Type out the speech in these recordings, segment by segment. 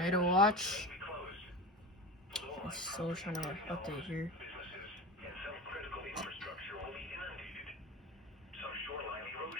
Tornado watch. I'm still trying to update here.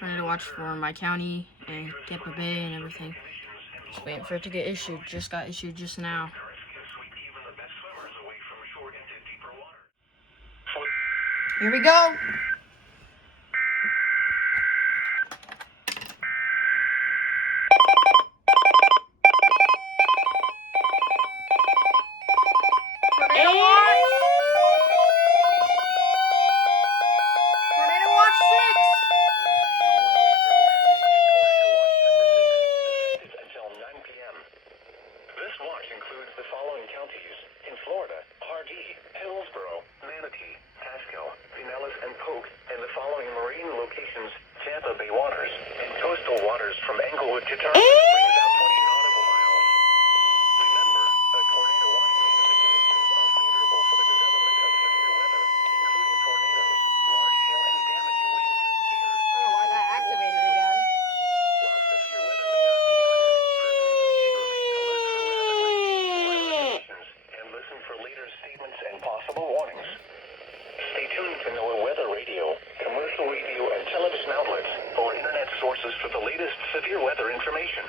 Tornado watch for my county and Tampa Bay and everything. Just waiting for it to get issued. Just got issued just now. Here we go. Tornado watch. Tornado watch 6. Until 9 p.m. This watch includes the following counties in Florida: Hardee, Hillsborough, Manatee, Pasco, Pinellas, and Polk, and the following marine locations: Tampa Bay waters and coastal waters from Englewood to Tarpon Springs out 20 nautical miles. Remember, a tornado watch means the conditions are favorable for the development of severe weather, including tornadoes, large hail, and damaging winds in. I don't know why that activated again. While severe weather may not be imminent, persons should remain alert for rapidly changing weather conditions and listen for later statements and possible warnings. Stay tuned to NOAA weather radio, commercial radio and television outlets, or internet sources for the latest severe weather information.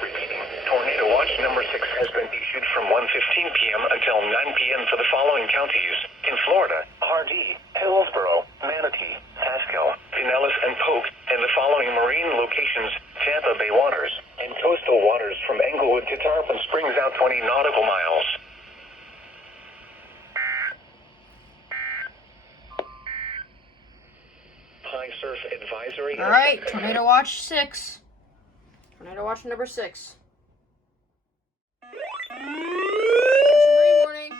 Repeating, Tornado Watch number 6 has been issued from 1:15 p.m. until 9 p.m. for the following counties in Florida: Hardee, Hillsborough, Manatee, Pasco, Pinellas, and Polk, and the following marine locations: Tampa Bay waters and coastal waters from Englewood to Tarpon Springs out 20 nautical miles. High surf advisory. All right, Tornado watch 6. Tornado watch number 6. Marine warning.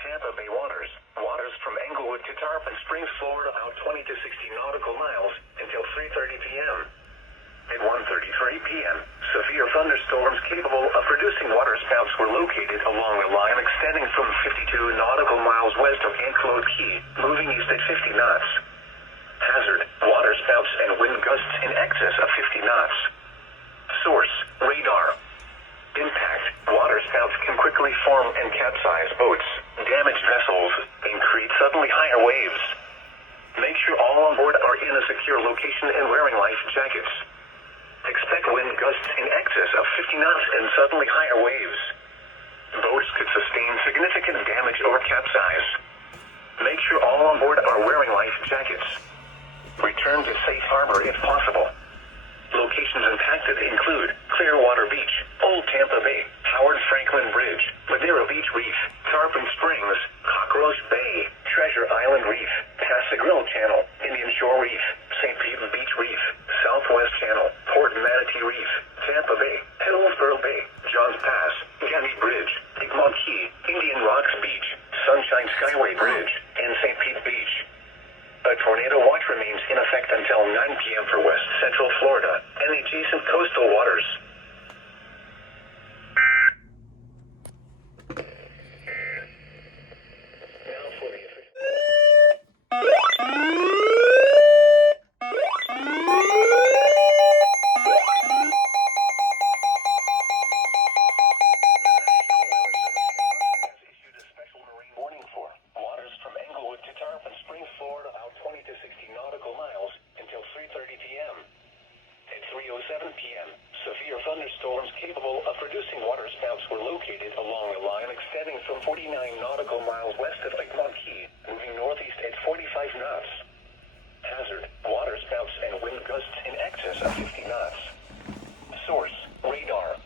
Tampa Bay waters from Englewood to Tarpon Springs, Florida, out 20 to 60 nautical miles until 3:30 p.m. At 1:33 p.m., severe thunderstorms capable of producing waterspouts were located along the line extending from 52 nautical miles west of Anclote Key, moving east at 50 knots. Hazard: waterspouts and wind gusts in excess of 50 knots. Source: radar. Impact: waterspouts can quickly form and capsize boats, damage vessels, and create suddenly higher waves. Make sure all on board are in a secure location and wearing life jackets. Expect wind gusts in excess of 50 knots and suddenly higher waves. Boats could sustain significant damage or capsize. Make sure all on board are wearing life jackets. Return to safe harbor if possible. Locations impacted include Clearwater Beach, Old Tampa Bay, Howard Franklin Bridge, Madeira Beach Reef, Tarpon Springs, Cockroach Bay, Treasure Island Reef, Pascagoula Channel, Indian Shore Reef, St. Pete Beach Reef, Southwest Channel, Port Manatee Reef, Tampa Bay, Hillsborough Bay, Johns Pass, Gandy Bridge, Egmont Key, Indian Rocks Beach, Sunshine Skyway Bridge, and St. Pete Beach. A tornado watch remains in effect until 9 p.m. for West Central Florida and the adjacent coastal waters. Now for the official. Thunderstorms capable of producing waterspouts were located along the line extending from 49 nautical miles west of Egmont Key, moving northeast at 45 knots. Hazard: waterspouts and wind gusts in excess of 50 knots. Source: radar.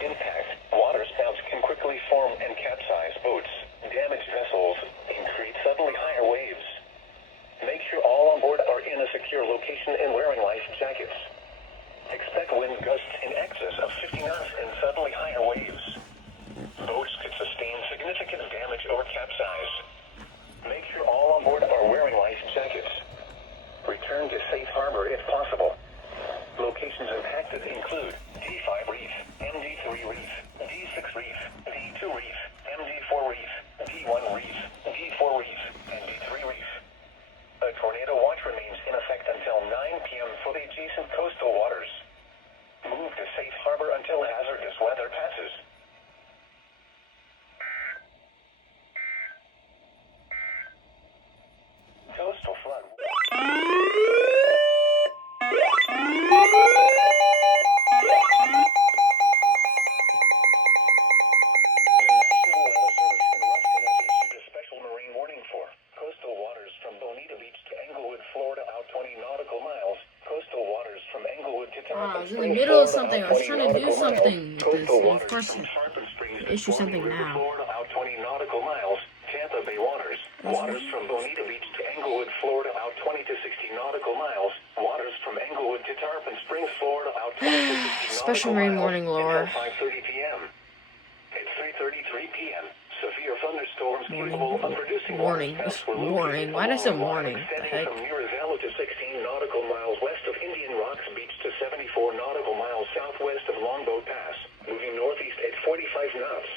Impact: waterspouts can quickly form and capsize boats, damage vessels, and create suddenly higher waves. Make sure all on board are in a secure location and wearing life jackets. Expect wind gusts in excess of 50 knots and suddenly higher waves. Boats could sustain significant damage or capsize. Make sure all on board are wearing life jackets. Return to safe harbor if possible. Locations impacted include D5 reef, MD3 reef, D6 reef, D2 reef, MD4 reef, D1 reef, D4 reef, and D3 reef. A tornado watch remains in effect until 9 p.m. for the adjacent coastal waters. Move to safe harbor until hazardous weather passes. Coastal flood. I was in the middle of something. I was trying to do something with this, and of course, issue something now. Out 20 nautical miles. Tampa Bay waters. Waters from Bonita Beach to Englewood, Florida, out 20 to 60 nautical miles. Waters from Englewood to Tarpon Springs, Florida, out 20 to 60 Special nautical rain miles. warning, lore. Until 5:30 p.m. At 3:33 p.m., severe thunderstorms Warning. capable of producing Warning. waterspouts were located Warning. Why did I say along the line warning? The extending heck? from Mirabello to 16 nautical miles west of Indian Rocks Beach to 74 nautical miles southwest of Longboat Pass, moving northeast at 45 knots.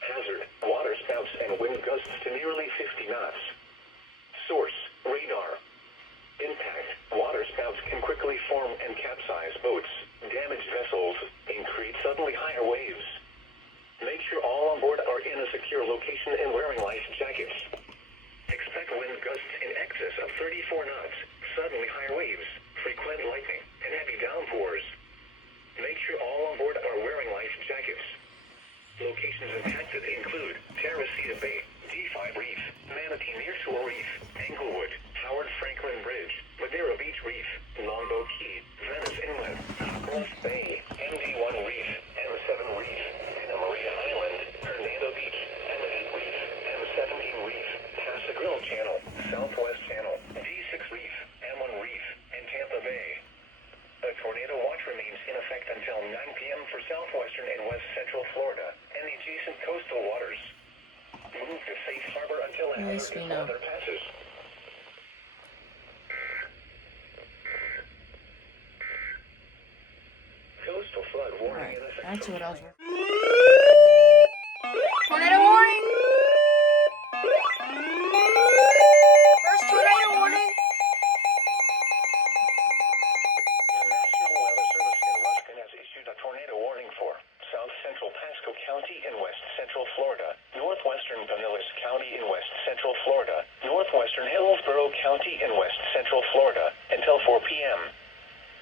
Hazard, waterspouts and wind gusts to nearly 50 knots. Source, radar. Impact, waterspouts can quickly form and capsize boats, damage vessels, and create suddenly higher waves. Make sure all on board are in a secure location and wearing life jackets. Expect wind gusts in excess of 34 knots, suddenly higher waves, frequent lightning, and heavy downpours. Make sure all on board are wearing life jackets. Locations impacted include Teresita Bay, D5 Reef, Manatee Near Shore Reef, Englewood, Howard Franklin Bridge, Madeira Beach Reef, Longboat Key, Venice Inlet, Gulf Bay, MD1 Reef, M7 Reef, Anna Maria Island, Hernando Beach, M8 Reef, M17 Reef, Pascagoula Channel, Southwest Channel, D6 Reef, M1 Reef, and Tampa Bay. A tornado watch remains in effect until 9 p.m. for southwestern and west central Florida and the adjacent coastal waters. Move to safe harbor until Yes, we hazardous know. weather passes. Coastal flood warning Alright, in effect. that's what I was working. Tornado warning! First tornado warning! The National Weather Service in Ruskin has issued a tornado warning for south central Pasco County in west central Florida, northwestern Pinellas County in west central Florida, northwestern Hillsborough County in west central Florida until 4 p.m.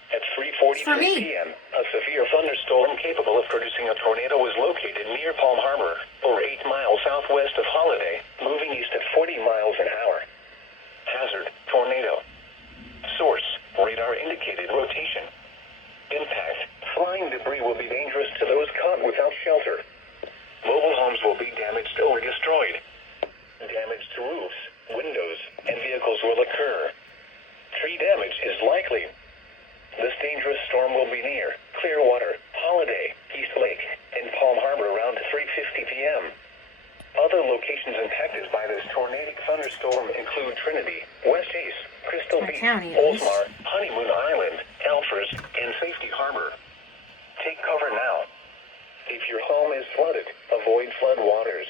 At 3:43 p.m., a severe thunderstorm capable of producing a tornado was located near Palm Harbor, over 8 miles southwest of Holiday, moving east at 40 miles an hour. Hazard, tornado. Source, radar indicated rotation. Impact, flying debris will be dangerous to those caught without shelter. Mobile homes will be damaged or destroyed. Damage to roofs, windows, and vehicles will occur. Tree damage is likely. This dangerous storm will be near Clearwater, Holiday, East Lake, and Palm Harbor around 3:50 p.m. Other locations impacted by this tornadic thunderstorm include Trinity, West Ace, Crystal Beach, County, at least. Oldsmar, Honeymoon Island, Alfers, and Safety Harbor. Take cover now. If your home is flooded, avoid flood waters.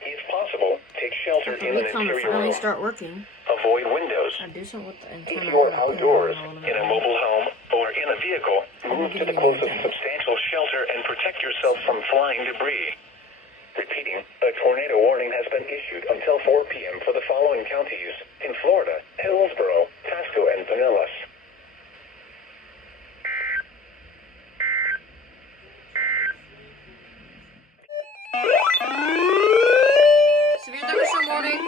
If possible, take shelter After in we an come to interior finally room. start working, Avoid windows. I do something with the If antenna. you're I'm gonna put it outdoors, on in a mobile home, or in a vehicle, move to the closest substantial shelter and protect yourself from flying debris. Repeating, a tornado warning has been issued until 4 p.m. for the following counties in Florida: Hillsborough, Pasco, and Pinellas. Severe thunderstorm warning.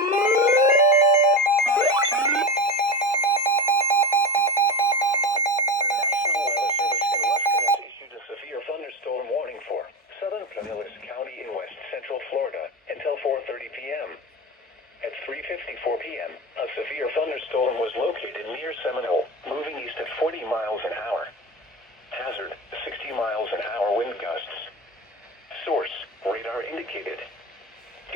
The National Weather Service in Ruskin has issued a severe thunderstorm warning for southern Pinellas County in west central Florida until 4:30 p.m. At 3:54 p.m., a severe thunderstorm was located near Seminole, moving east at 40 miles an hour. Hazard, 60 miles an hour wind gusts. Source, radar indicated.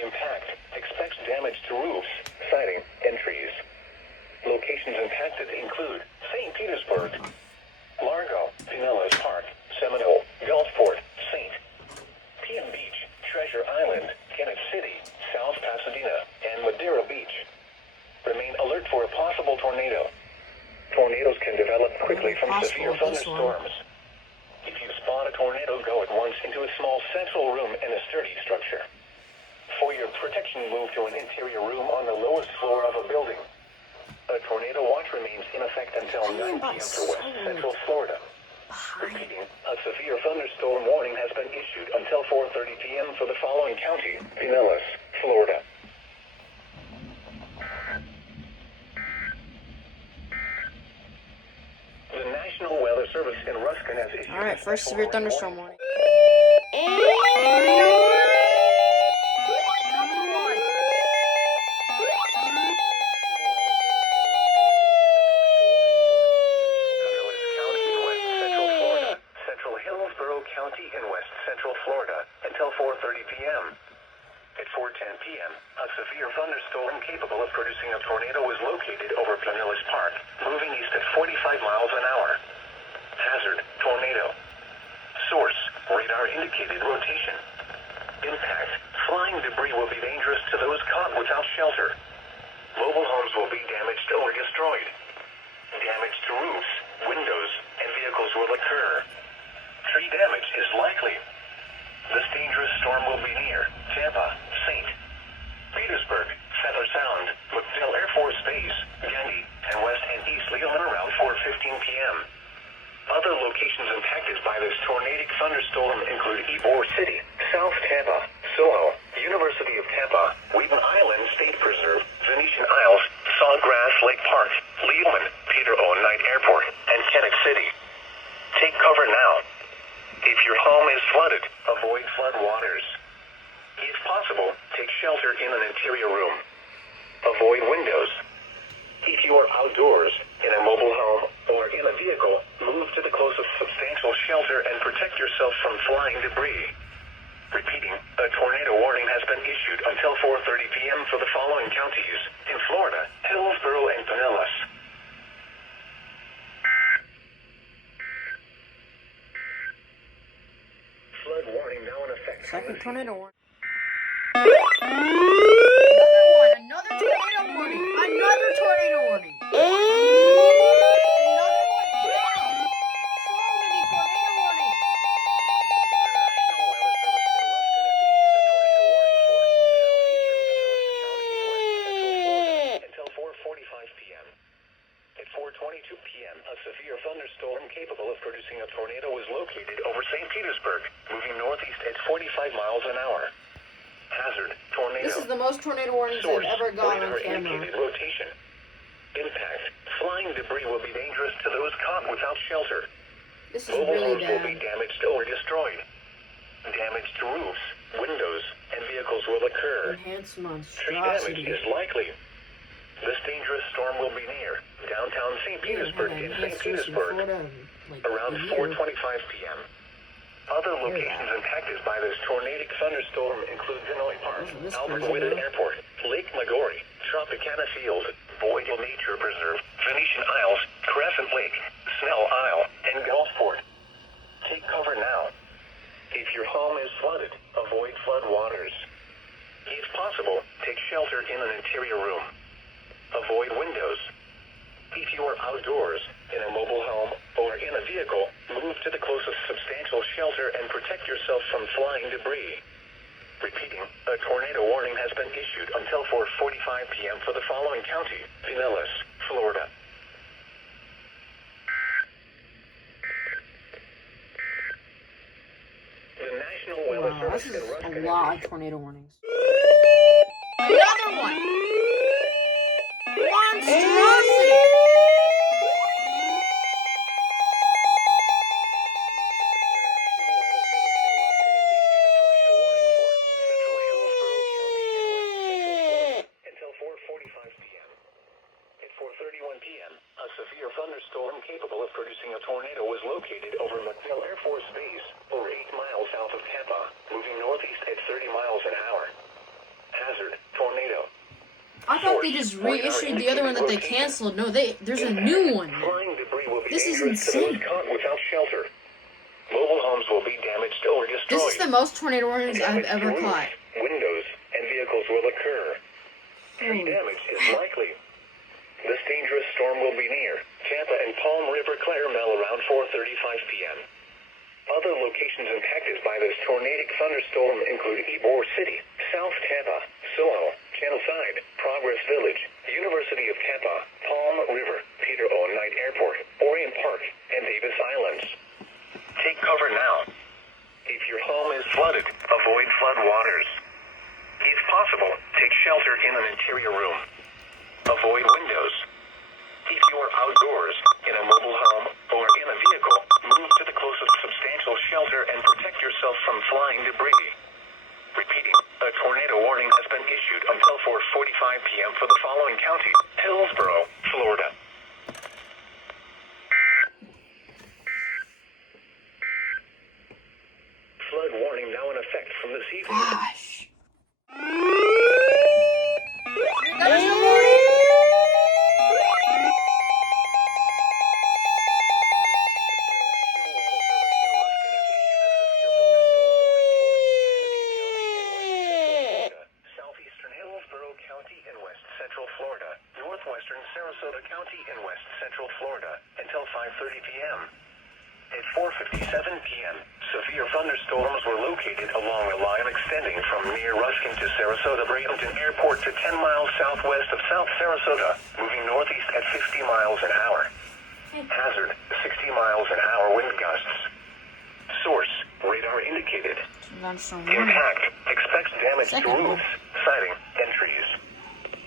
Impact, expects damage to roofs, siding, and trees. Locations impacted include St. Petersburg, Largo, Pinellas Park, Seminole, Gulfport, St. PM Beach, Treasure Island, Kennett City, South Pasadena, and Madera Beach. Remain alert for a possible tornado. Tornadoes can develop quickly from severe thunderstorms. If you spot a tornado, go at once into a small central room in a sturdy structure. For your protection, move to an interior room on the lowest floor of a building. A tornado watch remains in effect until 9 p.m. for West Central Florida. Repeating, a severe thunderstorm warning has been issued until 4:30 p.m. for the following county: Pinellas, Florida. The National Weather Service in Ruskin has issued Alright, first severe thunderstorm warning. County in West Central Florida until 4:30 p.m. At 4:10 p.m., a severe thunderstorm capable of producing a tornado was located over Pinellas Park, moving east at 45 miles an hour. Hazard: tornado. Source: radar indicated rotation. Impact: flying debris will be dangerous to those caught without shelter. Mobile homes will be damaged or destroyed. Damage to roofs, windows, and vehicles will occur. Tree damage is likely. This dangerous storm will be near Tampa, St. Petersburg, Feather Sound, MacDill Air Force Base, Gandy, and West and East Leon around 4:15 p.m. Other locations impacted by this tornadic thunderstorm include Ybor City, South Tampa, Soho, University of Tampa, Wheaton Island State Preserve, Venetian Isles, Sawgrass Lake Park, Leeman, Peter O. Knight Airport, and Kennett City. Take cover now. If your home is flooded, avoid flood waters. If possible, take shelter in an interior room. Avoid windows. If you are outdoors, in a mobile home, or in a vehicle, move to the closest substantial shelter and protect yourself from flying debris. Repeating, a tornado warning has been issued until 4:30 p.m. for the following counties: in Florida, Hillsborough and Pinellas. Flood warning now in effect. Second tornado warning. Another tornado warning. Another tornado warning. Another one. Wow. So many tornado warnings. The National Weather Service in Ruskin has issued a tornado warning for southeastern Pinellas County in West Central Florida until 4:45 p.m. At 4:22 p.m., a severe thunderstorm capable of producing a tornado was located over St. Petersburg, moving northeast at 45 miles an hour. Hazard: tornado. This is the most tornado warnings I've Source: ever got on radar camera. indicated rotation. Impact: flying debris will be dangerous to those caught without shelter. This is Mobile really homes will be bad. damaged or destroyed. Damage to roofs, windows, and vehicles will occur. Enhanced Tree damage monstrosity. is likely. This dangerous storm will be near downtown St. Petersburg in St. Petersburg around 4:25 p.m. Other locations impacted by this tornadic thunderstorm include Vinoy Park, Albert Whitted Airport, Lake Maggiore, Tropicana Field, Boyd Nature Preserve, Venetian Isles, Crescent Lake, Snell Isle, and Gulfport. Take cover now. If your home is flooded, avoid flood waters. If possible, take shelter in an interior room. Avoid windows. If you are outdoors, in a mobile home, or in a vehicle, move to the closest substantial shelter and protect yourself from flying debris. Repeating, a tornado warning has been issued until 4:45 p.m. for the following county: Pinellas, Florida. The National Weather Wow, Service this in is Ruskin a has lot of issued tornado warnings. Another one! Monstrosity! A severe thunderstorm capable of producing a tornado was located over MacDill Air Force Base, over 8 miles south of Tampa, moving northeast at 30 miles an hour. Hazard: tornado. I thought they just reissued the other one that they canceled. No, there's a new one. Flying debris will be This is dangerous to those insane. caught without shelter. Mobile destroyed. This is the most tornado warnings I've Damage to ever roofs, caught. windows, and vehicles will occur. Tree Holy damage is likely. This dangerous storm will be near Tampa and Palm River Claremelle around 4:35 p.m. Other locations impacted by this tornadic thunderstorm include Ybor City, South Tampa, Soho, Channelside, Progress Village, University of Tampa, Palm River, Peter O. Knight Airport, Orient Park, and Davis Islands. Take cover now. If your home is flooded, avoid flood waters. If possible, take shelter in an interior room. Avoid windows. If you are outdoors, in a mobile home, or in a vehicle, move to the closest substantial shelter and protect yourself from flying debris. Repeating, a tornado warning has been issued until 4:45 p.m. for the following county: Hillsborough, Florida. Flood warning now in effect from this evening. gosh. Thunderstorm warning. Northwestern Sarasota County in West Central Florida until 5:30 p.m. At 4:57 p.m., severe thunderstorms were located along a line extending from near Ruskin to Sarasota Bradenton Airport to 10 miles southwest of South Sarasota, moving northeast at 50 miles an hour. Hazard, 60 miles an hour wind gusts. Source, radar indicated. Thunderstorm warning. Impact, expects damage to Second one. roofs, siding, and trees.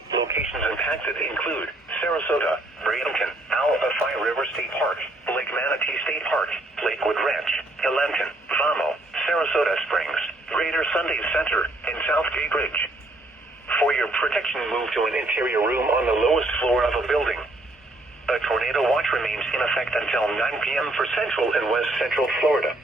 Locations impacted include Sarasota, Bradenton, Alafai River State Park, Lake Manatee State Park, Lakewood Ranch, Elenton, Vamo, Sarasota Springs, Greater Sunday Center, and Southgate Ridge. For your protection, move to an interior room on the lowest floor of a building. A tornado watch remains in effect until 9 p.m. for Central and West Central Florida.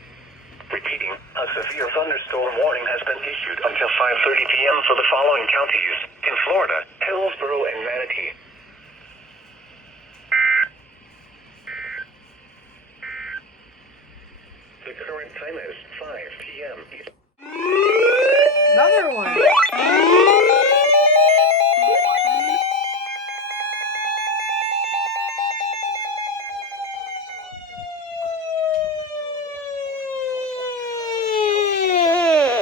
Repeating, a severe thunderstorm warning has been issued until 5:30 p.m. for the following counties in Florida: Hillsborough and Manatee. The current time is 5 p.m. Another one.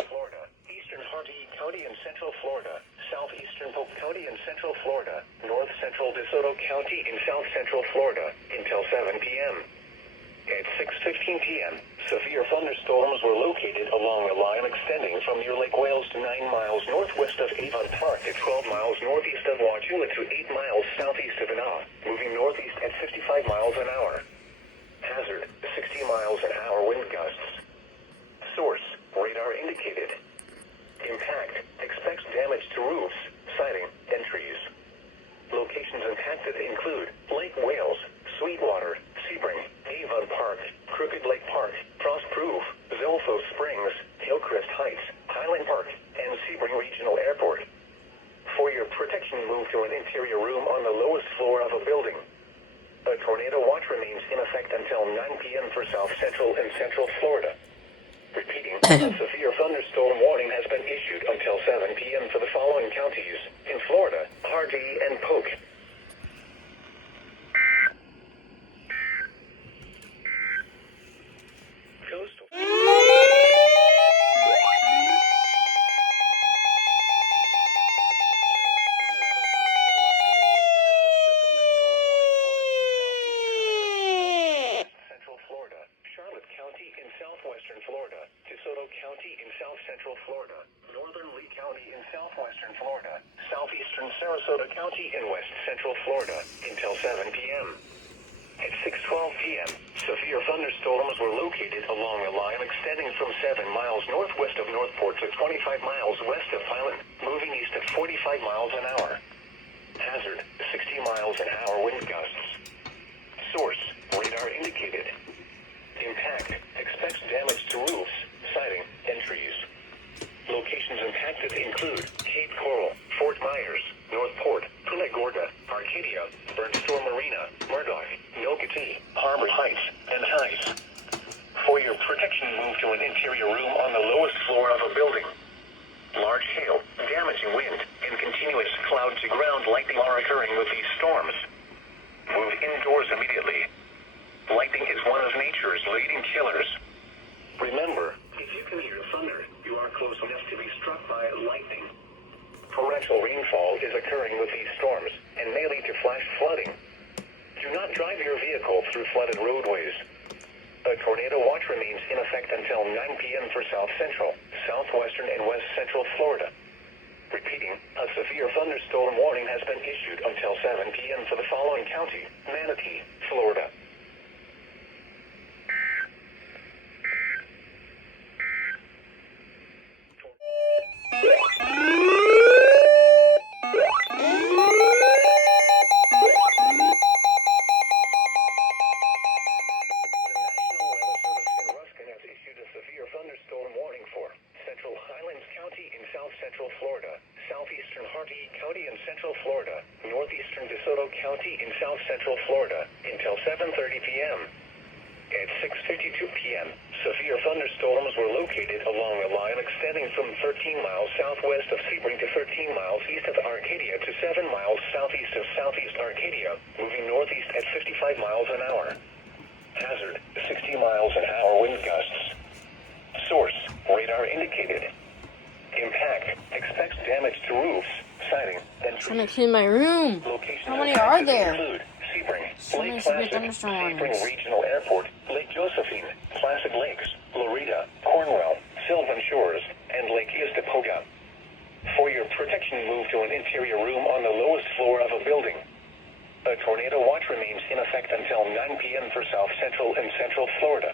Florida, Eastern Harvey County in Central Florida, Southeastern Polk County in Central Florida, North Central DeSoto County in South Central Florida until 7 p.m. At 6:15 p.m., severe thunderstorms were located along a line extending from near Lake Wales to 9 miles northwest of Avon Park to 12 miles northeast of Wauchula to 8 miles southeast of Anaw, moving northeast at 55 miles an hour. Hazard, 60 miles an hour wind gusts. Source, radar indicated. Impact, expects damage to roofs, siding, and trees. Locations impacted include Lake Wales, Sweetwater, Sebring, Avon Park, Crooked Lake Park, Frostproof, Zolfo Springs, Hillcrest Heights, Highland Park, and Sebring Regional Airport. For your protection, move to an interior room on the lowest floor of a building. A tornado watch remains in effect until 9 p.m. for South Central and Central Florida. Repeating, a severe thunderstorm warning has been issued until 7 p.m. for the following counties in Florida: Harvey and Polk. Coastal. Central Florida, Charlotte County in southwestern Florida, DeSoto County in south central Florida, northern Lee County in southwestern Florida, southeastern Sarasota County in west central Florida until 7 p.m. At 6:12 p.m., severe thunderstorms were located along a line extending from 7 miles northwest of Northport to 25 miles west of Highland, moving east at 45 miles an hour. Hazard, 60 miles an hour wind gusts. Source, radar indicated. Impact, expects damage to roofs, siding, and trees. Locations impacted include Cape Coral, Fort Myers, Northport, Punta Gorda, Arcadia, Burnstorm Marina, Murdoch, Nocatee, Harbor Heights, and Heights. For your protection, move to an interior room on the lowest floor of a building. Large hail, damaging wind, and continuous cloud-to-ground lightning are occurring with these storms. Move indoors immediately. Lightning is one of nature's leading killers. Remember, if you can hear thunder, you are close enough to be struck by lightning. Torrential rainfall is occurring with these storms and may lead to flash flooding. Do not drive your vehicle through flooded roadways. A tornado watch remains in effect until 9 p.m. for South Central, Southwestern, and West Central Florida. Repeating, a severe thunderstorm warning has been issued until 7 p.m. for the following county: Manatee, Florida. Central Florida, southeastern Harkey County in Central Florida, northeastern DeSoto County in South Central Florida, until 7:30 p.m. At 6:52 p.m., severe thunderstorms were located along a line extending from 13 miles southwest of Sebring to 13 miles east of Arcadia to 7 miles southeast of Southeast Arcadia, moving northeast at 55 miles an hour. Hazard, 60 miles an hour wind gusts. Source, radar indicated. Impact, expects damage to roofs, siding, and I'm trying to clean my room. Locations How many impacted are there? include Sebring, So many Lake severe Placid, thunderstorm Sebring warnings. Regional Airport, Lake Josephine, Placid Lakes, Loretta, Cornwall, Sylvan Shores, and Lake Istapoga. For your protection, move to an interior room on the lowest floor of a building. A tornado watch remains in effect until 9 p.m. for South Central and Central Florida.